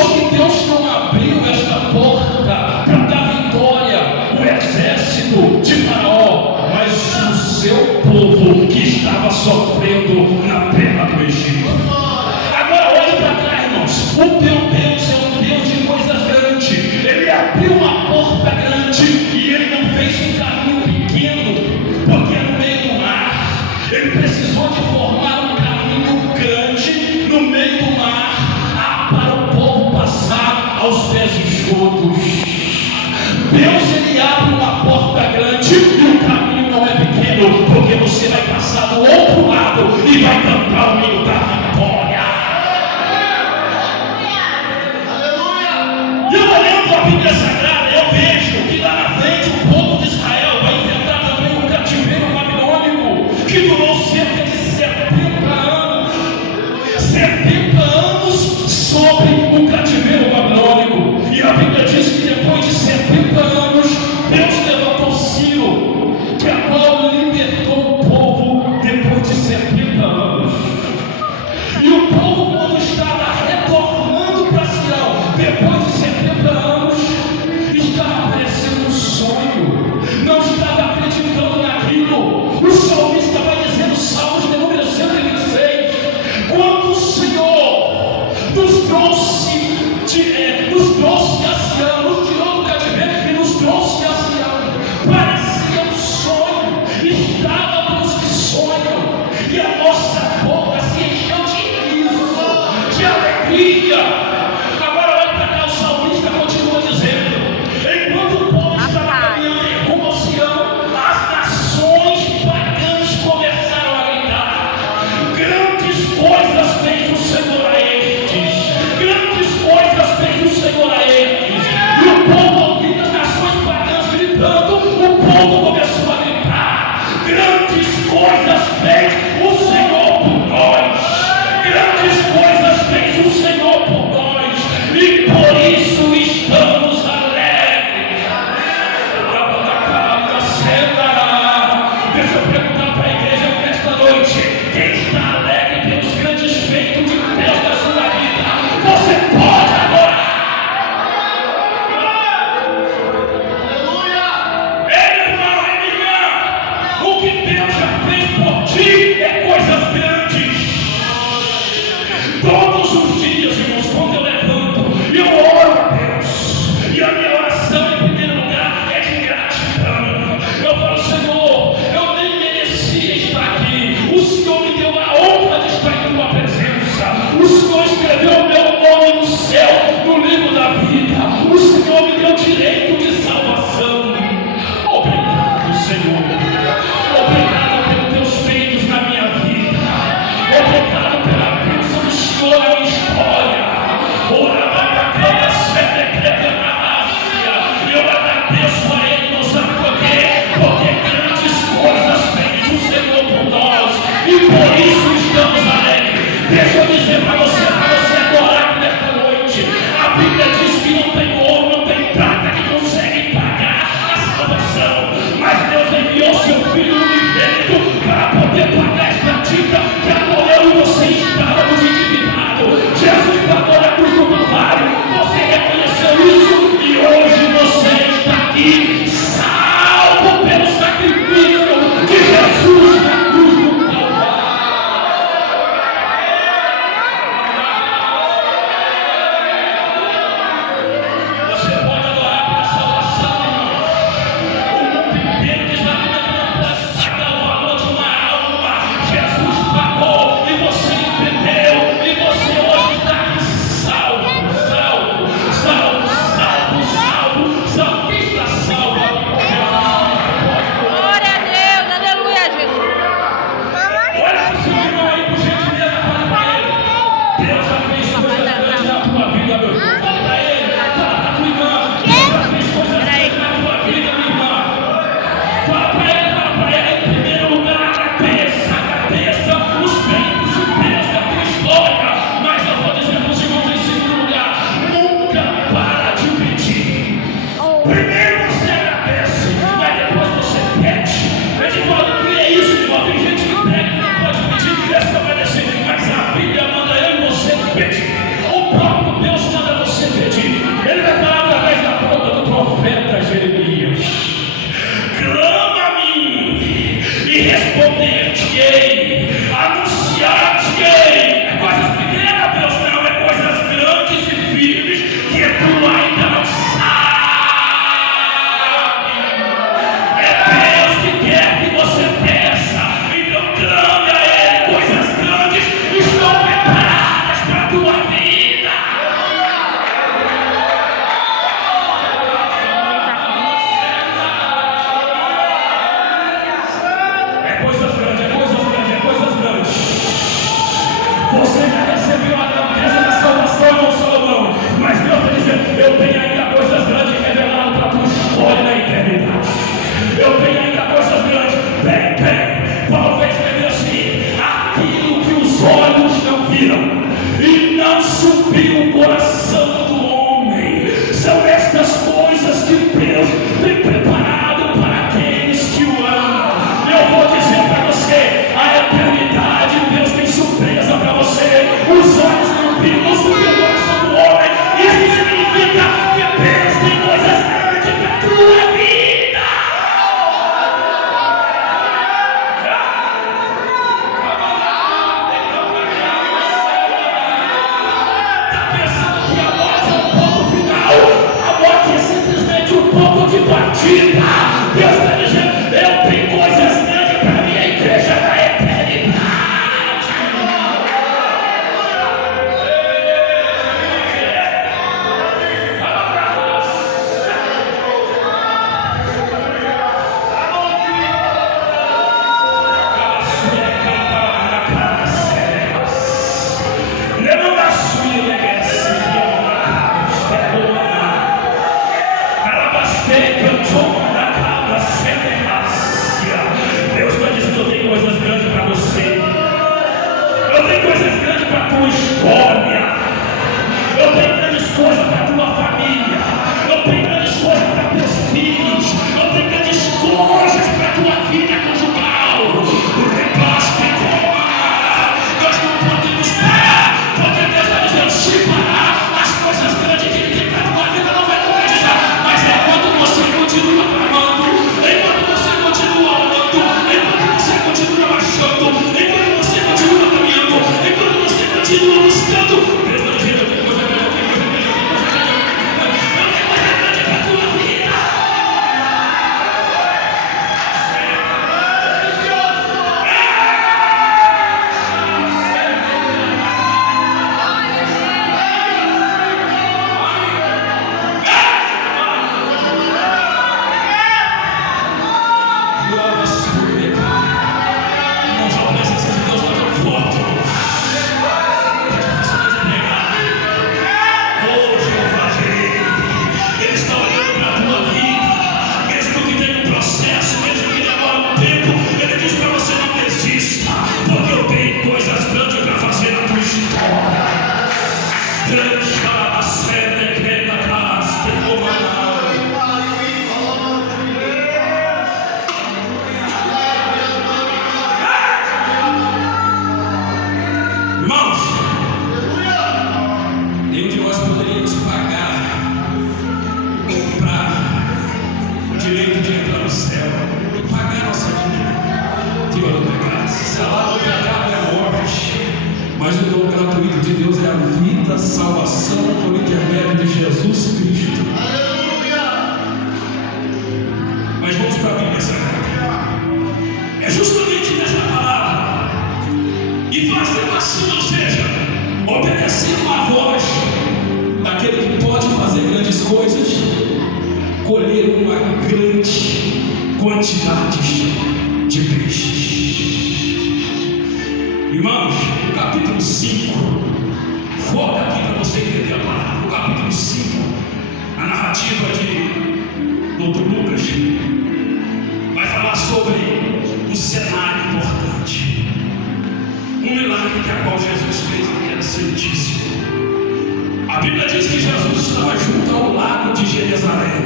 Só que Deus não abriu esta porta para dar vitória ao exército de Faraó, mas o seu povo que estava sofrendo na terra do Egito. Agora olhe para cá, irmãos. O teu Deus é um Deus de coisas grandes. Ele abriu uma porta grande e ele não fez um caminho pequeno, porque é no meio do mar. Ele precisou de formar um caminho grande no meio do mar para o povo passar aos pés enxutos. Deus, ele abre uma porta grande e o caminho não é pequeno, porque você vai passar do outro lado e vai cantar o meio da vitória. E eu olhando a Bíblia Sagrada, eu vejo que lá na frente o povo de Israel vai enfrentar também um cativeiro babilônico que durou cerca de 70 anos. 70 anos sobre o cativeiro babilônico. E a Bíblia diz que depois de 70 anos, Deus levantou Ciro, que a qual libertou o povo depois de 70 anos. E o povo, quando estava retornando para Sião, depois de 70 anos, estava aparecendo um sonho, não estava acreditando naquilo. O salmista vai dizer no Salmos de número 126, quando o Senhor nos trouxe a Sião, nos tirou do cativeiro e nos trouxe a Sião, parecia um sonho, estávamos que sonho, e a nossa boca se encheu de riso, de alegria. Agora olha para cá, o salmista continua dizendo, enquanto o povo estava caminhando rumo ao Sião, as nações pagãs começaram a gritar, grandes coisas fez o Senhor a estes, grandes coisas fez o Senhor a estes. E o povo ouvindo as nações pagãs gritando, o povo começou a gritar, grandes coisas fez o Senhor por nós, grandes coisas fez o Senhor por nós. coração do homem. São estas coisas que Deus tem preparado para aqueles que o amam. Eu vou dizer para você, a eternidade, Deus tem surpresa para você. Os olhos não viram o coração do homem. Isso significa que Deus tem coisas grandes para a tua vida. Está pensando que a morte é o ponto final? A morte é simplesmente um ponto de partida. Deus está dizendo, eu tenho coisas grandes para minha igreja na eternidade. Deus está dizendo, eu tenho coisas grandes para você. Eu tenho coisas grandes para a tua história. Eu tenho grandes coisas para a tua família. Eu tenho grandes coisas para teus filhos. Eu tenho grandes coisas para a tua vida conjugal. O repasse nós não podemos parar, porque Deus está dizendo, se parar, as coisas grandes que Ele tem para a tua vida não vai concretizar. Mas é quando você continua clamando, enquanto você continua orando, enquanto você continua baixando, enquanto você continua caminhando, enquanto você continua buscando, Deus está dizendo, eu tenho coisa grande, eu tenho coisa grande, eu tenho coisa grande, eu tenho coisa grande para a tua vida. Mas o dom gratuito de Deus é a vida, a salvação por intermédio de Jesus Cristo. Mas vamos para a Bíblia Sagrada. É justamente nessa palavra. E fazendo assim, ou seja, obedecendo a voz daquele que pode fazer grandes coisas, colher uma grande quantidade de peixes. Irmãos, o capítulo 5, foca aqui para você entender a palavra. O capítulo 5, a narrativa do Dr. Lucas, vai falar sobre um cenário importante, um milagre que a qual Jesus fez naquela santíssima. A Bíblia diz que Jesus estava junto ao lago de Genezaré,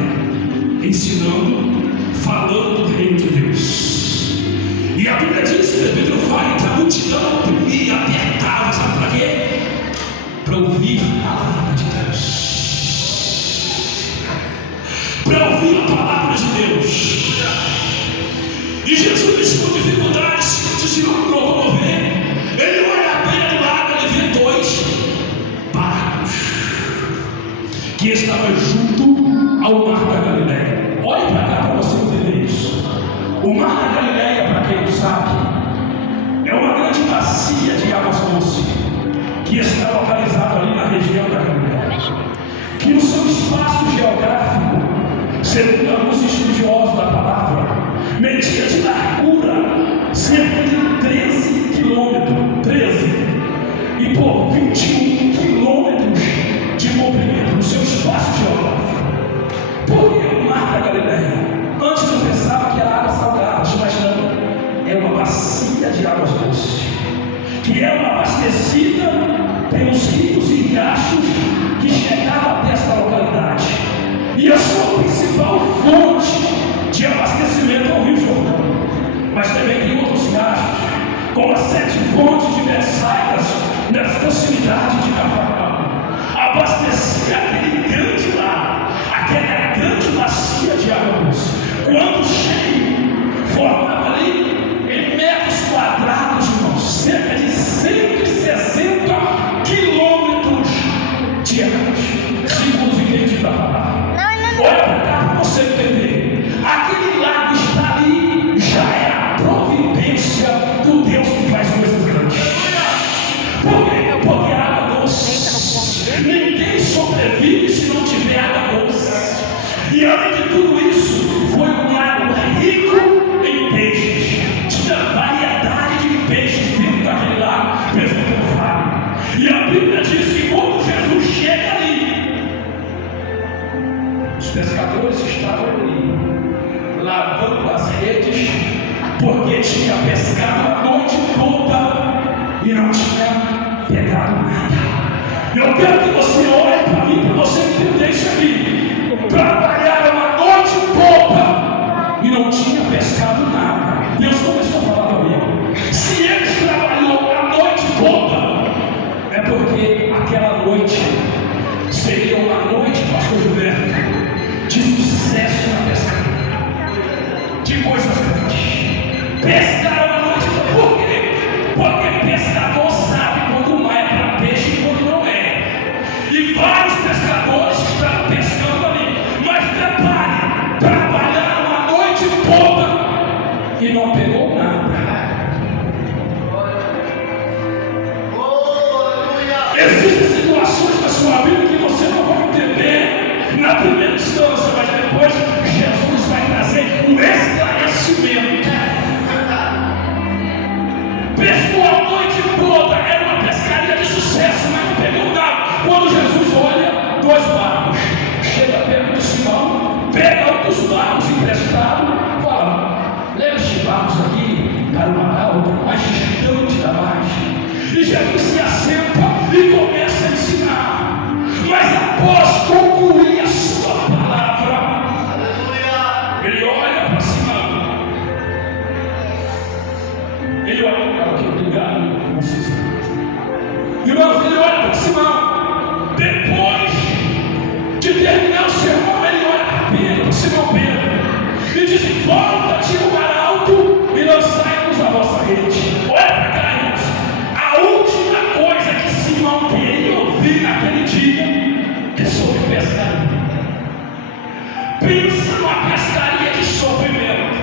ensinando, falando do reino de Deus. E a Bíblia diz, o presbítero fala, que a multidão oprimia, apertava, sabe para quê? Para ouvir a palavra de Deus. Para ouvir a palavra de Deus. E Jesus, com dificuldades, disse, não vamos ver. Ele olha à beira do lago, ele vê 2 barcos que estavam junto ao mar da Galileia. Olhe para cá para você entender isso. O mar da Galileia, para quem não sabe, é uma grande bacia de águas doces que está localizada ali na região da Galileia, que no seu espaço geográfico, segundo alguns estudiosos da palavra, media de largura cerca de 13 quilômetros, 13, e por 21 quilômetros de comprimento no seu espaço geográfico. Por que o mar da Galileia? Antes eu pensava que era água salgada, mas não, é uma bacia de águas doces, que é abastecida pelos rios e riachos Segundo entendi da palavra. Olha para cá para você entender. Aquele lago está ali, já é a providência do Deus que faz coisas grandes. Porque a água doce. Ninguém sobrevive se não tiver água doce. E além de tudo isso, foi um lago rico em peixes. Tinha variedade de peixes dentro daquele lago, mesmo com fome. E a Bíblia diz que quando Jesus chega ali, os pescadores estavam ali, lavando as redes, porque tinha pescado a noite toda e não tinha pegado nada. Eu quero que você olhe para mim, para você entender isso aqui. Trabalharam a noite toda e não tinha pescado nada. Deus começou a falar para mim: se eles trabalhou a noite toda, é porque aquela noite seria uma noite, pastor Gilberto, de sucesso na pescaria, de coisas grandes. Pescaram a noite toda. Por quê? Porque pescador sabe quando o mar é para peixe e quando não é. E vários pescadores estavam pescando ali. Mas repare, trabalharam a noite toda e não pegou nada. Existem situações na sua vida que você não vai entender na primeira instância, mas depois Jesus vai trazer um esclarecimento. Pescou a noite toda, era uma pescaria de sucesso, mas não pegou nada. Quando Jesus olha, 2 barcos, chega perto de Simão, pega um dos barcos emprestado, fala: leva estes barcos aqui para o mar mais distante da margem. E Jesus se assenta e começa a ensinar. Mas após concluir a sua palavra, ele olha para Simão. Ele olha para aqui, obrigado, irmãos, ele olha para Simão. Depois de terminar o sermão, ele olha para Pedro, para Simão Pedro, e diz: volta-te no mar alto e lançai-nos a vossa rede. Olha para cá, irmãos. A última coisa que Simão queria ouvir naquele dia é sobre pescaria. Pensa numa pescaria de sofrimento.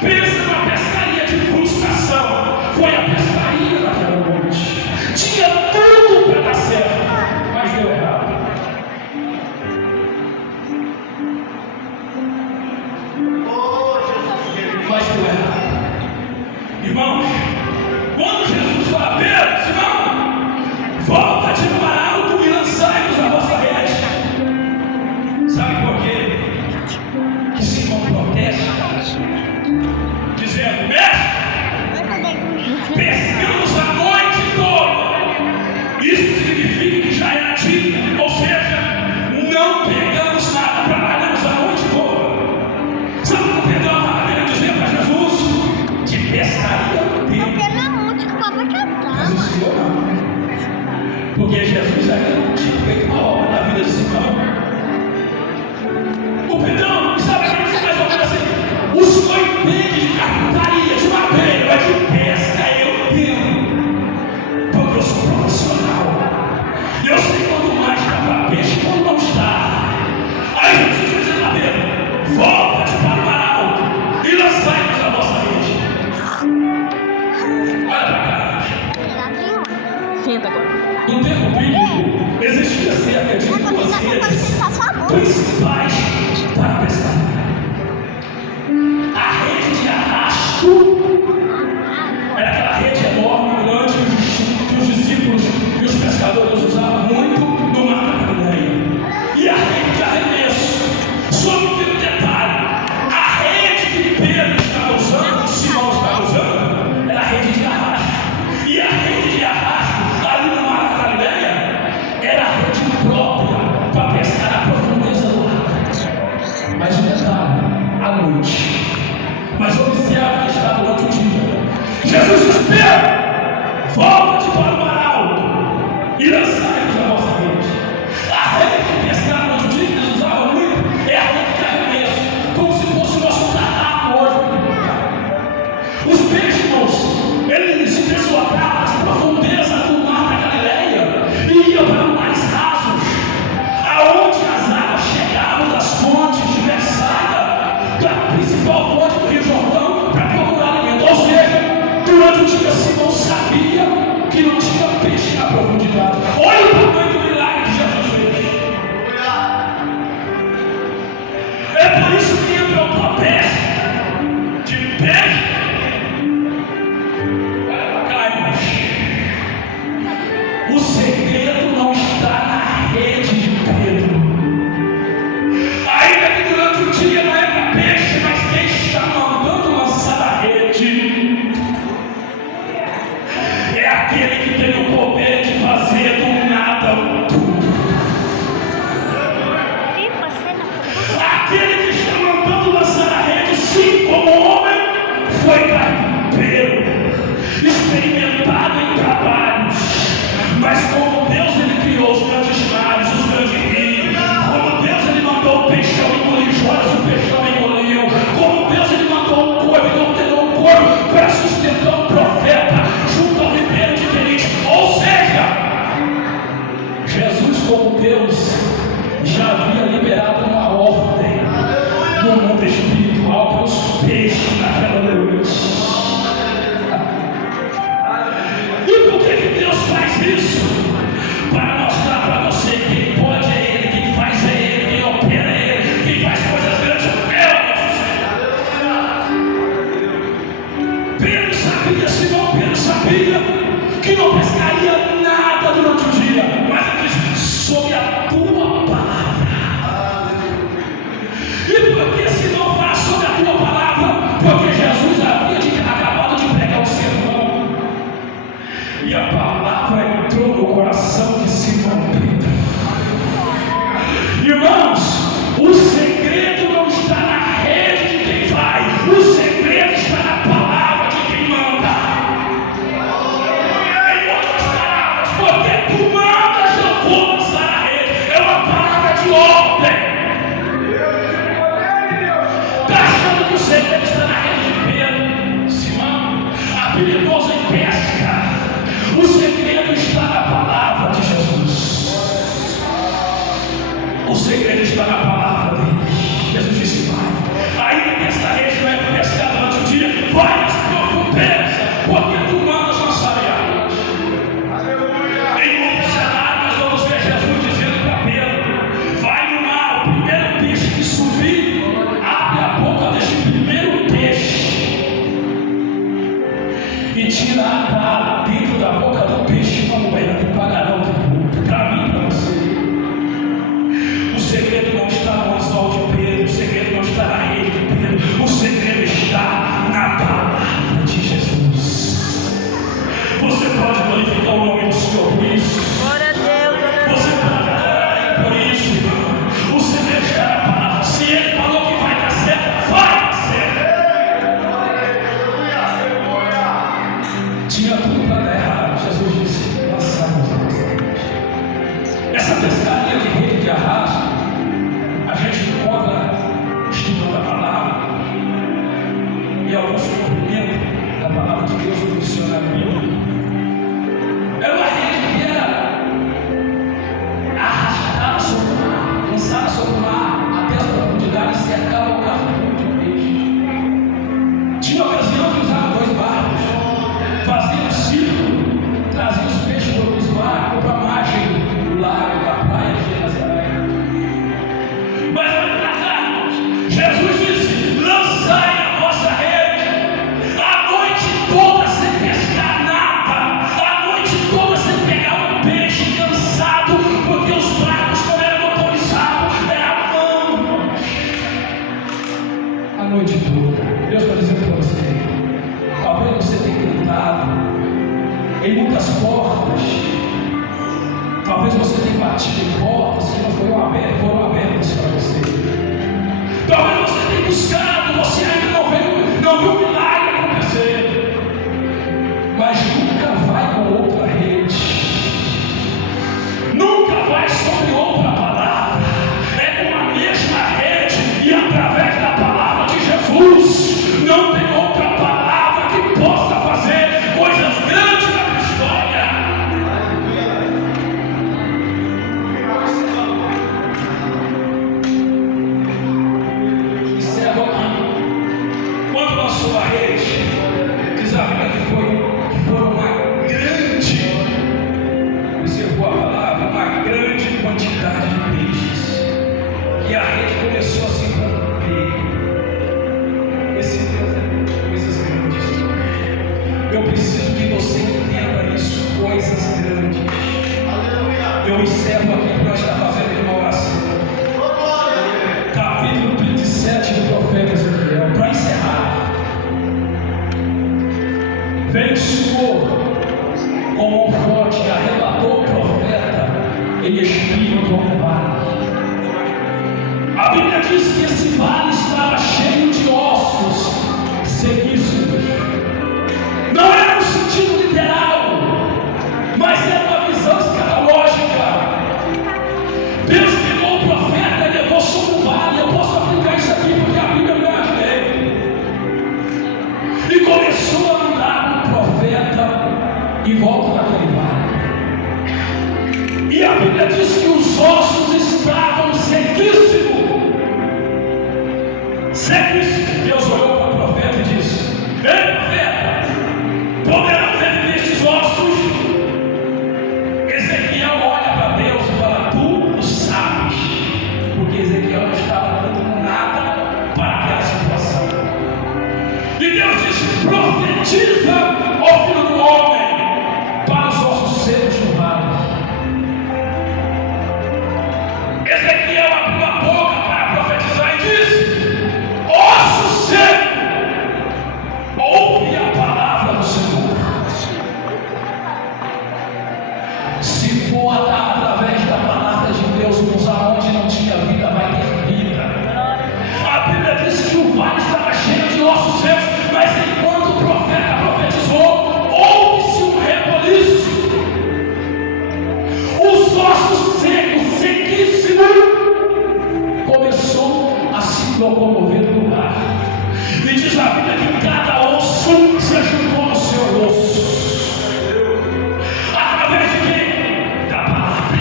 Pensa numa pescaria de frustração. Foi a pescaria daquela noite. Tinha tudo para dar certo, mas deu errado. Mas deu errado. Irmãos, quando Jesus fala: Pedro, Simão, volta-te no mar alto e lançai-nos a vossa rede. Sabe por quê? Que Simão protesta, dizendo: mestre, pescamos a noite toda. Isso significa que já era dia, ou seja, não pegamos nada, trabalhamos a noite toda. Sabe o que Pedro estava querendo dizer para Jesus? De pescaria no tempo. Mas o Senhor não. Porque Jesus ainda não tinha feito uma obra na vida de Simão. O Pedrão, sabe o que você mais ou menos assim? O Senhor entende de carpintaria, de madeira, mas de pesca eu tenho. Porque eu sou profissional. Eu sei quando mais está para peixe e quando não está. Aí Jesus vai dizer para Pedro: volta-te para o mar alto e lançai-nos a vossa rede. Olha para cá. Senta agora. No tempo bíblico, existia cerca de 2 redes principais para pescar. A rede de arrasto era aquela rede enorme, grande, que os discípulos e os pescadores usavam muito no mar da Galileia. E a rede de arremesso. Só que tem um detalhe: a rede que Pedro estava usando, que Simão estava usando, era a rede de arrasto. E a rede de arrasto, ali no mar da Galileia, era a rede própria para pescar a profundeza do mar. Deus já havia liberado uma ordem no mundo espiritual para os peixes naquela noite. E por que Deus faz isso? Para mostrar para você quem pode é Ele, quem faz é Ele, quem opera é Ele, quem faz coisas grandes é o nosso Senhor. Pedro sabia, Simão Pedro sabia que não pescaria nada durante o dia, mas ele disse: sobre a tua palavra. E por que se não faz sobre a tua palavra? Porque Jesus havia acabado de pregar o sermão, e a palavra entrou no coração de Simão Pedro. Irmãos, o segredo não está na rede de quem vai, o segredo está na palavra de quem manda. Em outras palavras, porque tu mandas, eu vou lançar a rede. É uma palavra de ordem. Está achando que o segredo está na rede de Pedro, Simão, habilidoso em pesca? O segredo está na palavra de Jesus. O segredo está na palavra dele. Jesus disse: vai. Ainda que esta rede não é para pescar durante o dia, vai nas profundezas, porque tu mandas lançar a rede. Em outro cenário, nós vamos ver Jesus dizendo para Pedro: vai no mar, o primeiro peixe que subir, abre a boca deste primeiro peixe e tira a cara dentro da boca do peixe uma moeda que pagará o tributo, para mim e para você. O segredo não está no anzol de Pedro, o segredo não está na rede de Pedro, o segredo está na palavra de Jesus. Você pode glorificar o nome do Senhor por isso. Glória a Deus. Você pode adorar por isso, irmão. O segredo está na palavra. Se Ele falou que vai dar certo, vai dar certo. Tinha tudo para dar errado. Jesus disse: lançamos a nossa rede. Essa pescaria de rede de arrasto, a gente encontra estudando a palavra e alguns cumprimentos da palavra de Deus no dicionário bíblico. Era uma rede que era arrastada sobre o mar, lançada sobre o mar até as profundidades e cercava o carro de peixe. Tinha ocasião que usavam 2 barcos, faziam um círculo, traziam os peixes para os barcos para a margem do lago, da praia de Nazaré. Mas olha para cá, irmãos. Jesus disse: lançai a vossa rede, a noite toda sem pescar nada, a noite toda sem pegar um peixe, cansado, porque os barcos não eram motorizados, era a mão. A noite toda. Deus está dizendo para você: talvez você tenha tentado em muitas portas, talvez você tenha batido em portas que não foram abertas para você. Talvez você tenha buscado, você ainda não viu o milagre acontecer, mas nunca vai com outra rede, nunca vai sobre outra palavra, é com a mesma rede e através da palavra de Jesus. Não tem outra palavra que possa fazer coisas grandes na tua história. Encerro aqui. Quando lançou a rede, diz a Bíblia que foi uma grande, observou a palavra, uma grande quantidade de peixes, e a rede começou a se romper. Esse Deus é coisas grandes. Eu preciso que você entenda isso, coisas grandes. Eu encerro aqui para nós estar fazendo uma oração. Capítulo 37 do profeta Ezequiel. Para encerrar, veio o Senhor com mão forte e arrebatou o profeta em espírito ao vale. A Bíblia diz que esse vale estava cheio de ossos sequíssimos. Não era no sentido literal, mas era uma visão escatológica. Deus pegou o profeta e levou sobre o vale. Eu posso aplicar isso aqui porque a Bíblia não é dele. E começou a andar com o profeta em volta daquele vale. E a Bíblia diz que os ossos profetiza, ó filho do homem, para os ossos secos do vale. Ezequiel abriu a boca para profetizar e disse: osso seco, ouve a palavra do Senhor. Se for através da palavra de Deus, irmãos, aonde não tinha vida, vai ter vida. A Bíblia diz que o vale estava cheio de ossos secos, mas enquanto o profeta profetizou, houve-se um reboliço. Os ossos secos, sequíssimos, começou a se locomover no lugar. E diz a Bíblia que cada osso se ajuntou no seu osso. Através de quem? Da palavra.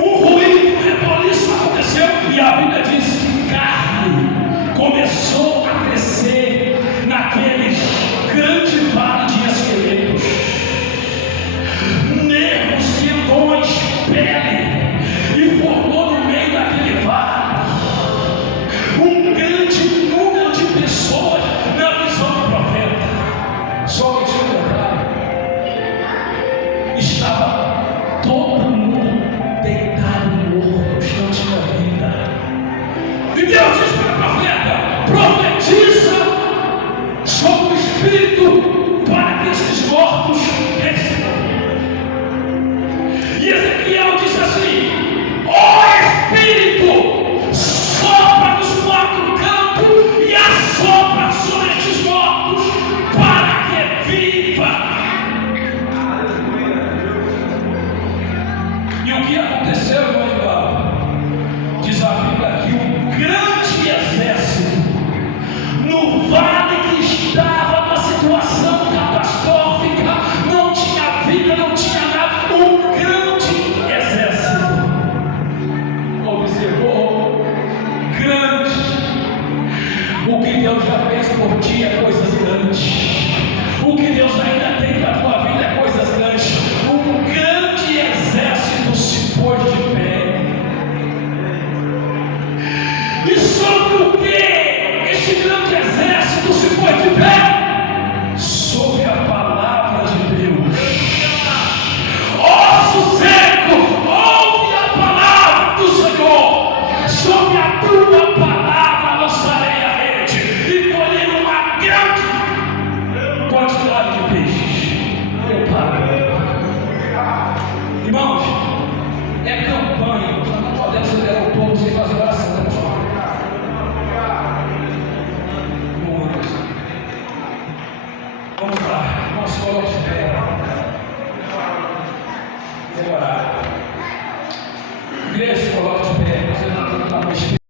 Um ruído, um reboliço aconteceu, e a Bíblia diz que carne começou a crescer naquele grande vale de esqueletos. Nervos, tendões, pele, e formou no meio daquele vale um grande número de pessoas na visão do profeta. Só que tinha um detalhe: estava todo mundo deitado morto, não tinha vida. E Deus disse para o profeta: profetiza sobre o Espírito para que esses mortos recebam. E Ezequiel disse assim: ó Espírito, sopra nos quatro cantos e assopra sobre estes mortos para que viva. E o que aconteceu, irmão Edivaldo? Diz a Bíblia que um grande exército, no vale que estava numa situação catastrófica, não tinha vida, não tinha nada, um grande exército observou. Grande. O que Deus já fez por ti é coisas grandes. O que Deus ainda tem para a tua vida é coisas grandes. Um grande exército se pôs de pé. E sobre o que este grande exército se pôs de pé? Sobre a palavra de Deus. Osso seco, ouve a palavra do Senhor. Sobre a tua palavra lançarei a rede e colher uma grande quantidade de peixes. Eu paro. Irmãos, é campanha. Nós não podemos acelerar o povo sem fazer oração, né, pessoal? Vamos lá, vamos colocar de pé. Vamos orar. Igreja, coloque de pé. Você não está no Espírito.